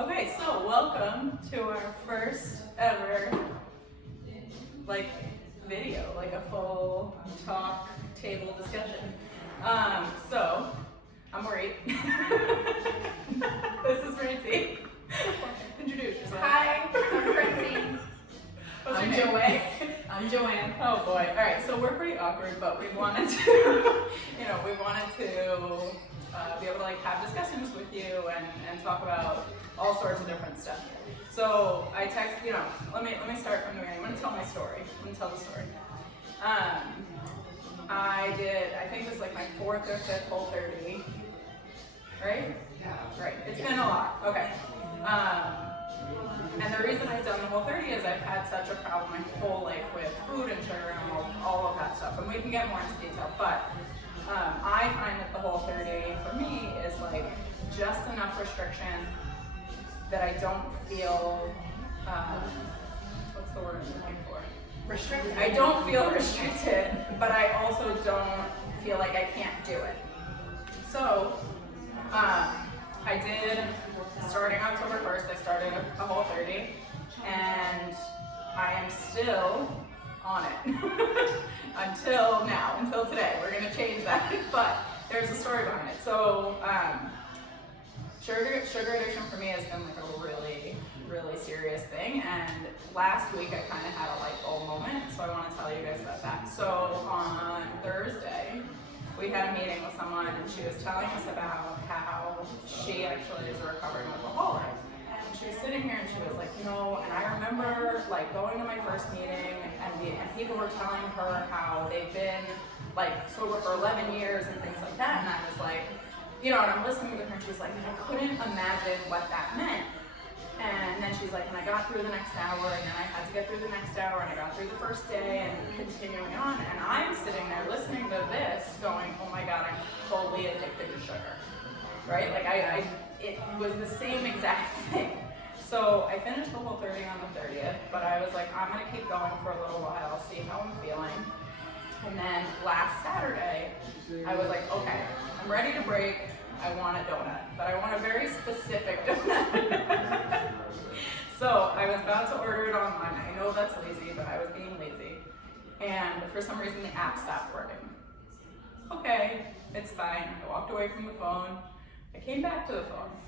Okay, so welcome to our first ever, video, a full talk table discussion. So, I'm Marie. This is Francie. Introduce yourself. Hi, I'm Francine. What's your I'm name? Joanne. I'm Joanne. Oh boy. All right. So we're pretty awkward, but we wanted to, be able to have discussions with you and talk about all sorts of different stuff. So I text. Let me start from the beginning. I'm gonna tell my story. I'm gonna tell the story. I think it was my fourth or fifth Whole30, right? Yeah. Right. It's been a lot. Okay. And the reason I've done the Whole30 is I've had such a problem my whole life with food and sugar and all of that stuff. And we can get more into detail, but I find that the Whole30 for me is just enough restriction that I don't feel, what's the word I'm looking for? Restricted. I don't feel restricted, but I also don't feel like I can't do it. So, I did, starting October 1st, I started a Whole30, and I am still on it until now, until today. We're gonna change that, but there's a story behind it. So, sugar addiction for me has been a really, really serious thing, and last week I kind of had a light bulb moment, so I want to tell you guys about that. So on Thursday, we had a meeting with someone, and she was telling us about how she actually is a recovering alcoholic. And she was sitting here, and she was like, and I remember going to my first meeting, and people were telling her how they've been sober for 11 years and things like that, and I was like, and I'm listening to her, and she's like, and I couldn't imagine what that meant. And then she's like, and I got through the next hour, and then I had to get through the next hour, and I got through the first day, and continuing on. And I'm sitting there listening to this, going, oh my God, I'm fully addicted to sugar, right? It was the same exact thing. So I finished the Whole30 on the 30th, but I was like, I'm gonna keep going for a little while, see how I'm feeling. And then last Saturday, I was like, okay, I'm ready to break. I want a donut, but I want a very specific donut. So I was about to order it online. I know that's lazy, but I was being lazy. And for some reason, the app stopped working. Okay, it's fine. I walked away from the phone. I came back to the phones.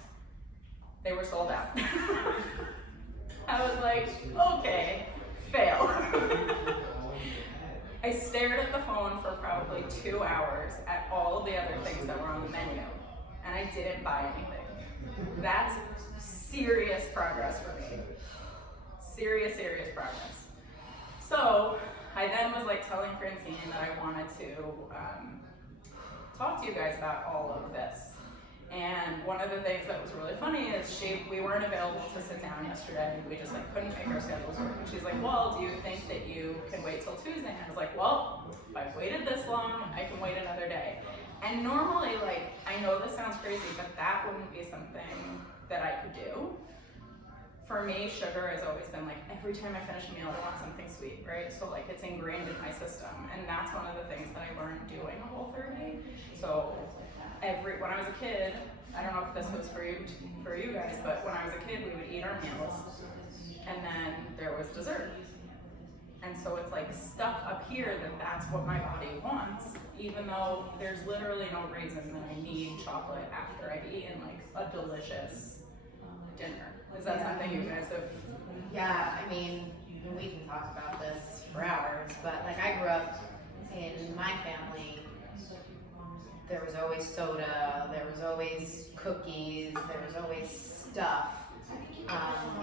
They were sold out. I was like, okay, fail. I stared at the phone for probably 2 hours at all of the other things that were on the menu, and I didn't buy anything. That's serious progress for me. Serious progress. So I then was telling Francine that I wanted to talk to you guys about all of this. And one of the things that was really funny is we weren't available to sit down yesterday. We just couldn't make our schedules work. And she's like, well, do you think that you can wait till Tuesday? And I was like, well, if I've waited this long, I can wait another day. And normally, I know this sounds crazy, but that wouldn't be something that I could do. For me, sugar has always been every time I finish a meal, I want something sweet, right? So it's ingrained in my system. And that's one of the things that I learned doing a Whole30. So when I was a kid, I don't know if this was for you guys, but when I was a kid, we would eat our meals, and then there was dessert. And so it's stuck up here that that's what my body wants, even though there's literally no reason that I need chocolate after I've eaten a delicious dinner. Is that something you guys have? Yeah, I mean, we can talk about this for hours, but I grew up in my family. There was always soda, there was always cookies, there was always stuff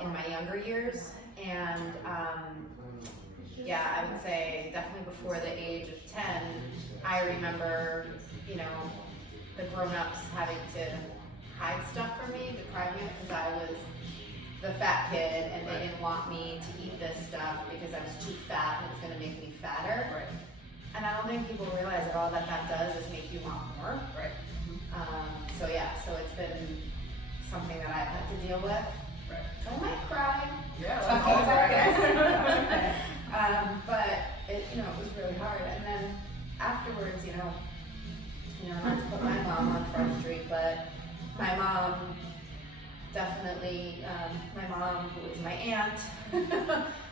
in my younger years. And I would say definitely before the age of 10, I remember, the grown-ups having to hide stuff from me, deprive me, because I was the fat kid and they didn't want me to eat this stuff because I was too fat and it's going to make me fatter. Right. And I don't think people realize that all that does is make you want more. Right. So it's been something that I've had to deal with. Right. I might cry. Yeah, Talk that's about okay. but it was really hard. And then afterwards, not to put my mom on Front Street, but my mom definitely my mom, who is my aunt,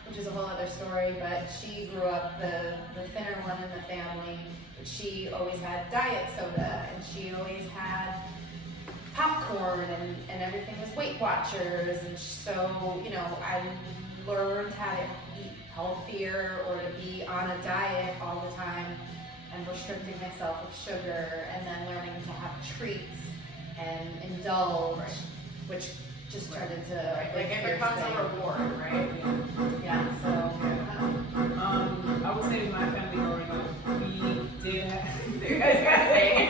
which is a whole other story, but she grew up the thinner one in the family, but she always had diet soda, and she always had popcorn, and everything was Weight Watchers, and so, you know, I learned how to eat healthier or to be on a diet all the time, and restricting myself with sugar, and then learning to have treats and indulge, which just turned into a like it becomes a reward, right? Yeah, so I would say in my family growing up, we did have, You guys got paid.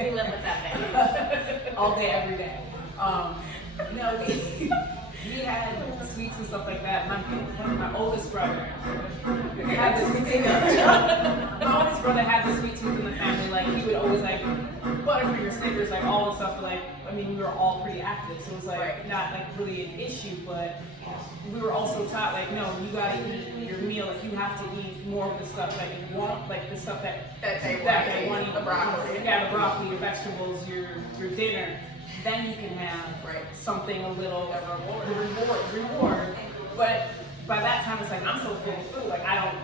we live with that thing. all day, every day. No, we had sweets and stuff like that. My oldest brother had the sweet tooth. My oldest brother had the sweet tooth in the family. Like, he would always like Butterfinger, Snickers, like all the stuff. Like, I mean, we were all pretty active, so it was like not like really an issue. But we were also taught like, no, you gotta eat your meal. Like, you have to eat more of the stuff that you want, like the stuff that they want to eat, the broccoli. Yeah, the broccoli, your vegetables, your dinner. Then you can have something a little reward. But by that time, it's like I'm so full of food, like I don't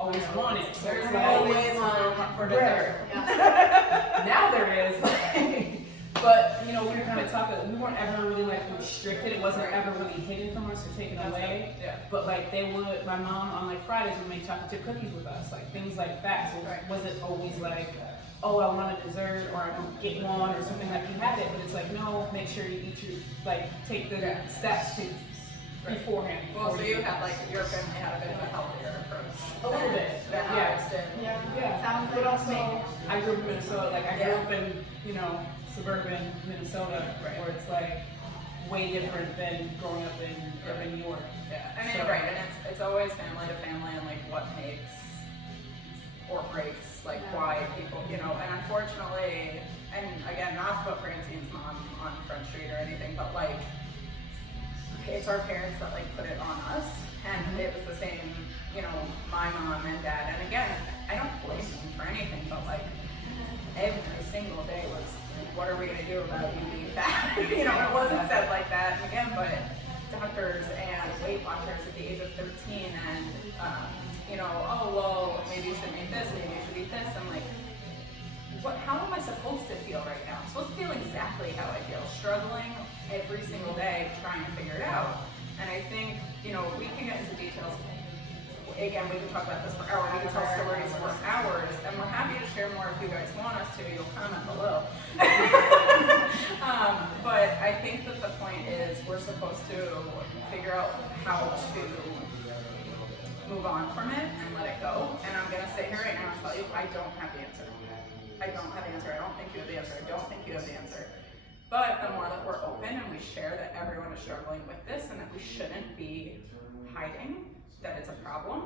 always want it. So it's like always want for dessert. now there is. But you know, we were kind of talking. We weren't ever really like restricted. It wasn't ever really hidden from us or taken away. Yeah. But like they would, my mom on like Fridays would make chocolate chip cookies with us, like things like that. So it wasn't always like, oh, I want a dessert or I don't get one or something, like you had it, but it's like, no, make sure you eat your, like, take the steps to beforehand. Well, so you had like, your family had a bit of a healthier approach. A little bit, Yeah. yeah. Sounds But like also, I grew up in Minnesota, like I grew up in, you know, suburban Minnesota, where it's like way different than growing up in urban New York. Yeah, I mean, So- and it's always family to family and like what makes or breaks, like why people, you know, and unfortunately, and again, not to put Francine's mom on Front Street or anything, but like, it's our parents that like put it on us, and it was the same, you know, my mom and dad, and again, I don't blame them for anything, but like, every single day was, what are we gonna do about you being fat? You know, it wasn't said like that, and again, but doctors and Weight Watchers at the age of 13, and you know, oh well, maybe you shouldn't eat this, maybe you should eat this. I'm like, what? How am I supposed to feel right now? I'm supposed to feel exactly how I feel, struggling every single day, trying to figure it out. And I think, you know, we can get into details. Again, we can talk about this for hours. We can tell stories for hours, and we're happy to share more if you guys want us to. You'll comment below. But I think that the point is we're supposed to figure out how to move on from it and let it go. And I'm gonna sit here right now and tell you, I don't have the answer. I don't have the answer. I don't think you have the answer. I don't think you have the answer. But the more that we're open and we share that everyone is struggling with this and that we shouldn't be hiding that it's a problem,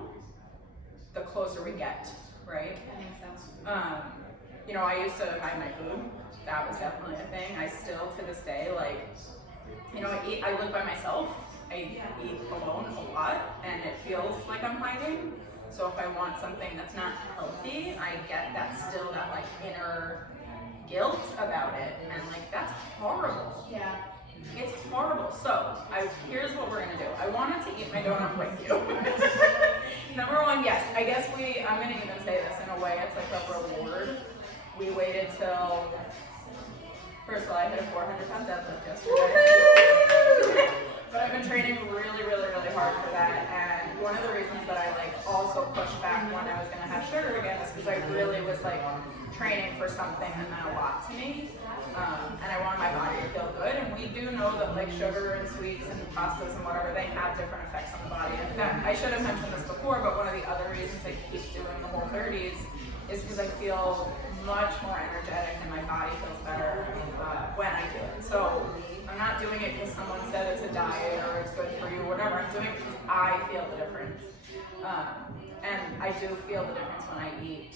the closer we get, right? I think so. You know, I used to hide my food. That was definitely a thing. I still, to this day, like, you know, I live by myself. I eat alone a lot, and it feels like I'm hiding. So if I want something that's not healthy, I get that still, that like inner guilt about it, and like that's horrible. Yeah. It's horrible. So here's what we're gonna do. I wanted to eat my donut with you. Number one, yes, I guess I'm gonna even say this in a way, it's like a reward. We waited till, first of all, I hit a 400-pound deadlift yesterday. But I've been training really, really, really hard for that, and one of the reasons that I like also pushed back when I was gonna have sugar again is because I really was like training for something that meant a lot to me, and I wanted my body to feel good. And we do know that like sugar and sweets and pastas and whatever, they have different effects on the body. And that, I should have mentioned this before, but one of the other reasons I keep doing the Whole30s is because I feel much more energetic and my body feels better when I do it. So I'm not doing it because someone said it's a diet or it's good for you or whatever. I'm doing it because I feel the difference. And I do feel the difference when I eat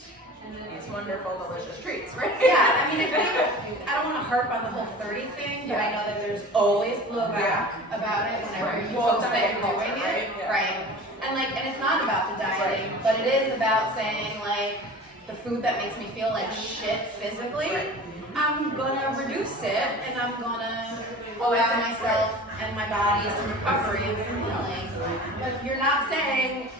these wonderful, delicious treats, right? Yeah, I mean, I don't want to harp on the Whole30 thing, but I know that there's always blowback about it whenever you post that you're doing it. Right. And like, and it's not about the dieting, but it is about saying like, the food that makes me feel like shit physically, I'm gonna reduce it and I'm gonna allow myself and my body some recovery and some healing. But you're not saying,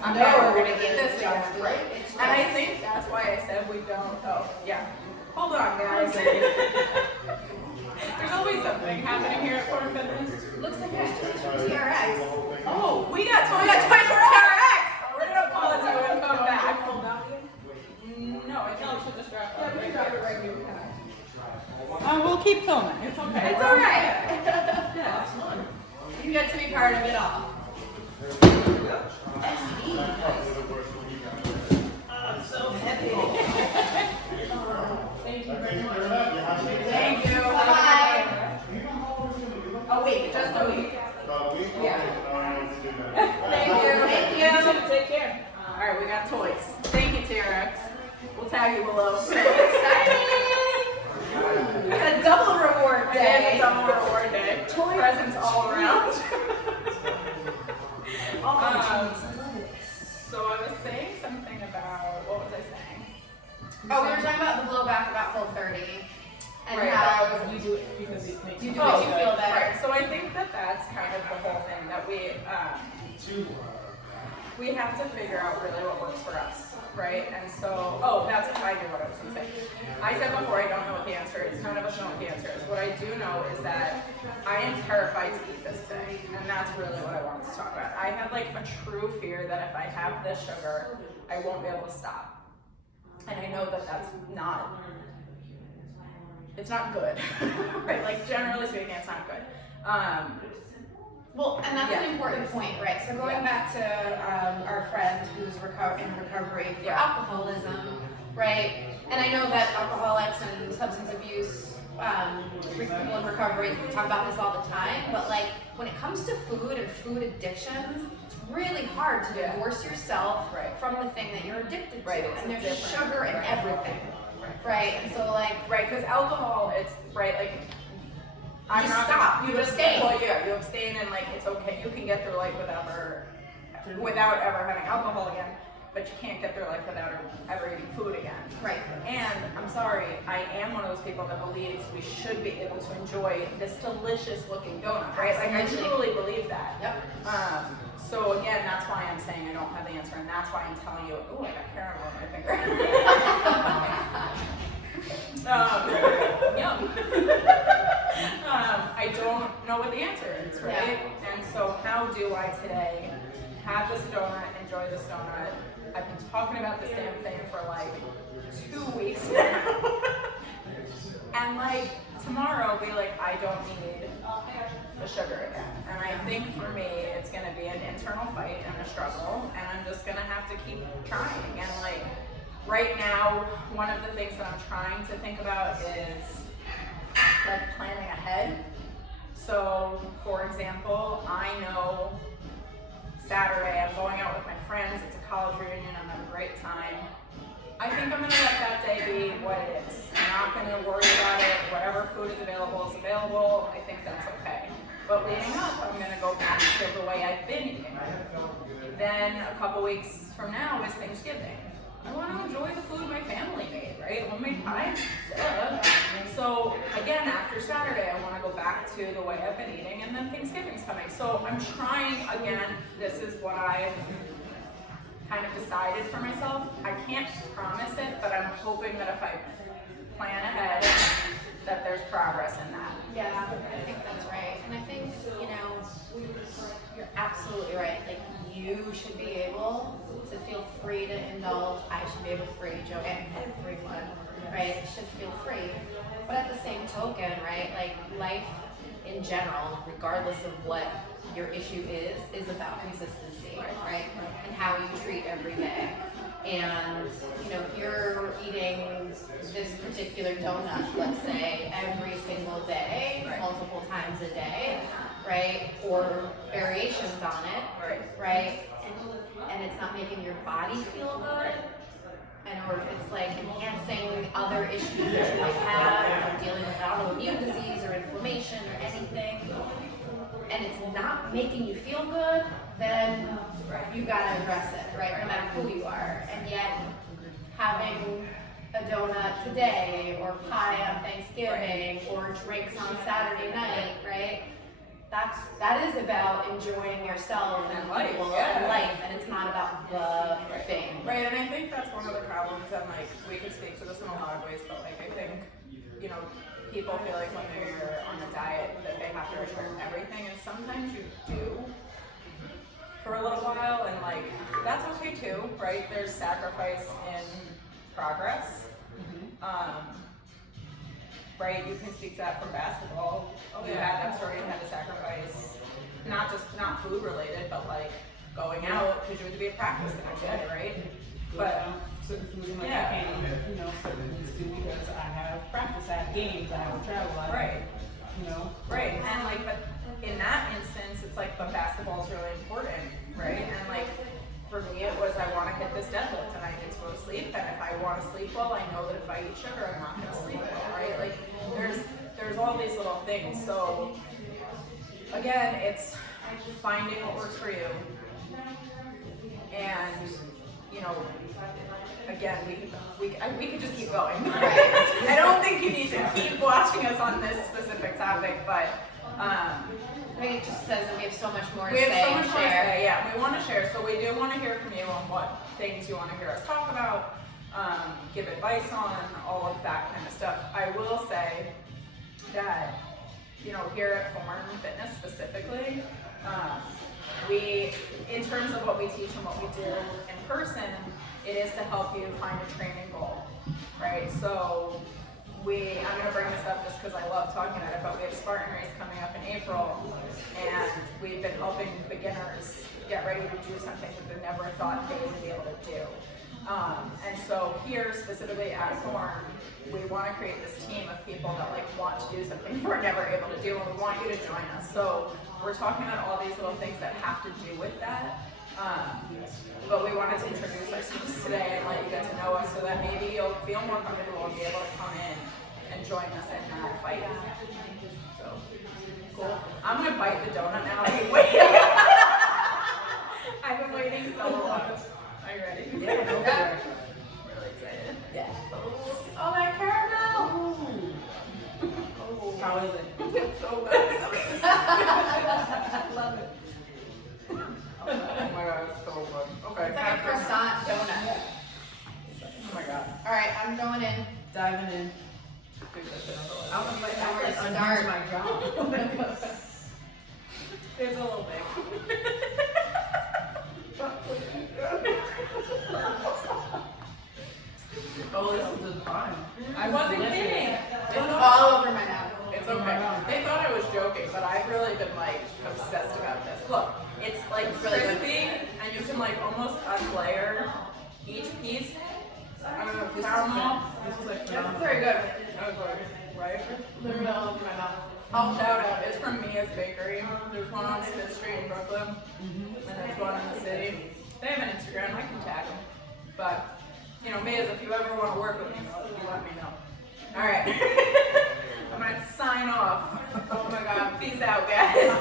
no, we're gonna get this done. Right. And I think that's why I said we don't. Oh, yeah. Hold on, guys. There's always something happening here at Form Fitness. Looks like there's toys from TRX. Oh, we got toys for TRX. We're gonna pause you and come back. No, I think we should just drop it. Yeah, we can drop it right here. We'll keep filming. It's okay. It's alright. Yeah, it's fun. You get to be part of it all. I'm so heavy. Thank you very much. Thank you. Bye. A week, just a week. Yeah. Thank you. Thank you. Take care. All right, we got toys. Thank you, TRX. We'll tag you below. Exciting! It's a double reward It is a day. double reward day. Presents all around. So I was saying something about, what was I saying? Oh, we were talking about the blowback about Full30 and Right, how You do it because it makes you it makes you feel better. Right, so I think that that's kind of the whole thing, that we have to figure out really what works for us, right? And so, that's I knew what I was going to say. I said before, I don't know what the answer is. None of us know what the answer is. What I do know is that I am terrified to eat this today, and that's really what I wanted to talk about. I have like a true fear that if I have this sugar, I won't be able to stop. And I know that that's not, it's not good, right? Like generally speaking, it's not good. Well, and that's an important point, right? So going back to our friend who's in recovery for alcoholism, right? And I know that alcoholics and substance abuse people in recovery talk about this all the time, but like when it comes to food and food addictions, it's really hard to divorce yourself from the thing that you're addicted to. And there's sugar in everything, right? And so like, because alcohol, it's like. You stop. You abstain. Well, yeah, you abstain, and like it's okay. You can get through life without ever having alcohol again, but you can't get through life without ever eating food again. Right. And I'm sorry, I am one of those people that believes we should be able to enjoy this delicious looking donut, right? Like I truly believe that. Yep. So again, that's why I'm saying I don't have the answer, and that's why I'm telling you, oh, I got caramel in my finger. Yum. I don't know what the answer is, right? Yeah. And so how do I today have this donut, enjoy this donut? I've been talking about this damn thing for like 2 weeks now. And like tomorrow be like, I don't need the sugar again. And I think for me, it's gonna be an internal fight and a struggle, and I'm just gonna have to keep trying. And like right now, one of the things that I'm trying to think about is like planning ahead. So for example, I know Saturday I'm going out with my friends, it's a college reunion, I'm having a great time. I think I'm gonna let that day be what it is. I'm not gonna worry about it, whatever food is available is available, I think that's okay. But leading up, I'm gonna go back to the way I've been eating. Then a couple weeks from now is Thanksgiving. I want to enjoy the food my family made, right? Homemade pies, duh. So again, after Saturday, I want to go back to the way I've been eating, and then Thanksgiving's coming. So I'm trying again. This is what I've kind of decided for myself. I can't promise it, but I'm hoping that if I plan ahead, that there's progress in that. Yeah, I think that's right. And I think, you're absolutely right. Like, you should be able to feel free to indulge. I should be able to free Joe and everyone, right? Should feel free. But at the same token, right, like life in general, regardless of what your issue is about consistency, right? And how you treat every day. And, if you're eating this particular donut, let's say, every single day, multiple times a day, right? Or variations on it, right? And it's not making your body feel good, or if it's like enhancing other issues that you might have, or dealing with autoimmune disease or inflammation or anything, and it's not making you feel good, then you gotta address it, right? No matter who you are. And yet, having a a donut today, or pie on Thanksgiving, or drinks on Saturday night, right? That is about enjoying yourself and life, people yeah. and life, and it's not about the thing. Right, and I think that's one of the problems, and like we could speak to this in a lot of ways, but like I think, you know, people feel like when they're on a diet that they have to return everything, and sometimes you do for a little while, and like that's okay too, right? There's sacrifice in progress. Right, you can speak to that from basketball. You had that story, you had to sacrifice, not food related, but like going out because you had to be at practice the next day, right? But certain foods, I'm like, I can't eat, you know, certain foods too because I have practice, I have games, I have to travel, you know. Right, and like, but in that instance, it's like, but basketball is really important, right? And like, for me, it was I want to hit this deadlift and I need to go to sleep. And if I want to sleep well, I know that if I eat sugar, I'm not going to sleep well, right? Like, there's all these little things. So again, it's finding what works for you. And you know, again, we could just keep going. I don't think you need to keep watching us on this specific topic, but. I think it just says that we have so much more to We say have so much and more to share. say, yeah. We want to share, so we do want to hear from you on what things you want to hear us talk about, give advice on, all of that kind of stuff. I will say that, you know, here at Form Fitness specifically, we, in terms of what we teach and what we do in person, it is to help you find a training goal, right? So I'm going to bring this up just because I love talking about it, but we have Spartan Race coming up in April, and we've been helping beginners get ready to do something that they never thought they would be able to do. And so here, specifically at Form, we want to create this team of people that like want to do something they were never able to do, and we want you to join us. So we're talking about all these little things that have to do with that. But we wanted to introduce ourselves today and let you get to know us so that maybe you'll feel more comfortable and be able to come in and join us in that fight. So, cool. I'm gonna bite the donut now. I've been waiting. I've been waiting so long. Are you ready? Yeah, go for it. Really excited. Yeah. Oh, my caramel! Oh. How is it? It's so good. I love it. Oh my god, it's so good. Okay. It's like a croissant donut. Oh my god. Alright, I'm going in. Diving in. Dude, this is so I was like, Where to undo start? my job. It's a little big. Oh, this is the time. I wasn't Delicious. kidding. It's all over my mouth. It's okay. They thought I was joking, but I've really been like obsessed about this. Look, it's like really good. crispy, and you can like almost unlayer each piece. I don't know, This is caramel. This is like It's phenomenal. very good. That was good, right? Literally all over my mouth. I'll shout out. It's from Mia's Bakery. There's one on Smith Street in Brooklyn, and there's one in the city. They have an Instagram. I can tag them. But you know, Mia's, if you ever want to work with me, you let me know. All right. I'm gonna sign off. Oh my God. Peace out, guys.